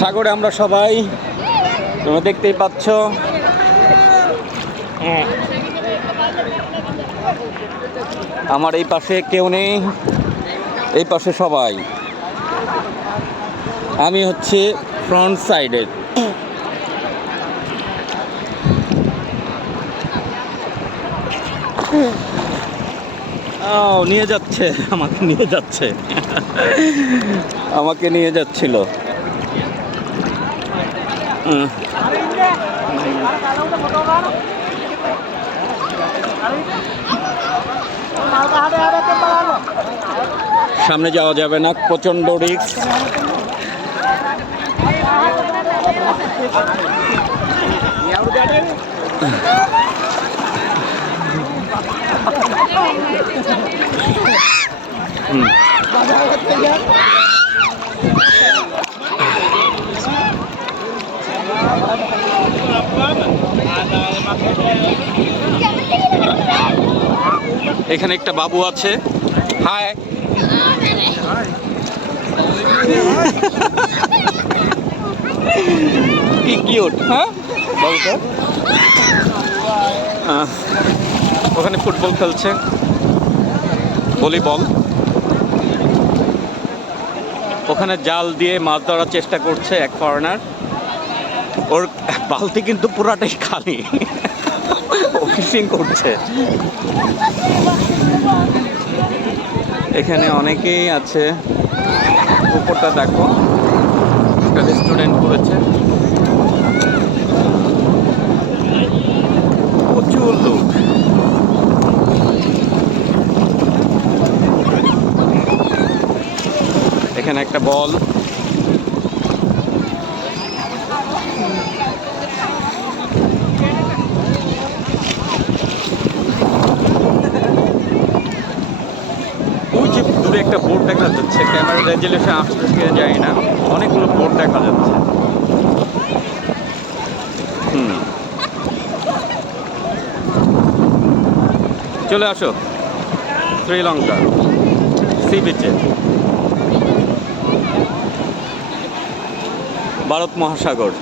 সাগরে আমরা সবাই, তোমরা দেখতেই পাচ্ছ। আমার এই পাশে কেউ নেই, এই পাশে সবাই। আমি হচ্ছে ফ্রন্ট সাইডে। নিয়ে যাচ্ছে, আমাকে নিয়ে যাচ্ছে, আমাকে নিয়ে যাচ্ছিল। সামনে যাওয়া যাবে না, প্রচন্ড রিস্ক। এখানে একটা বাবু আছে। হাই। কি কিউট, হ্যাঁ বাবুটা। ওখানে ফুটবল খেলছে, ভলিবল। ওখানে জাল দিয়ে মাছ ধরার চেষ্টা করছে এক ফরেনার। ওর বালতি কিন্তু পুরাটাই খালি, ও ফিশিং করছে। এখানে অনেকেই আছে। উপরটা দেখো, একটা রেস্টুরেন্ট করেছে, প্রচুর লোক। এখানে একটা বল, ওই যে দূরে একটা বোর্ড দেখা যাচ্ছে। ক্যামেরা রেজুলেশন আসলে যায় না, অনেকগুলো বোর্ড দেখা যাচ্ছে। চলে আসো শ্রীলঙ্কা সি বিচে, ভারত মহাসাগর।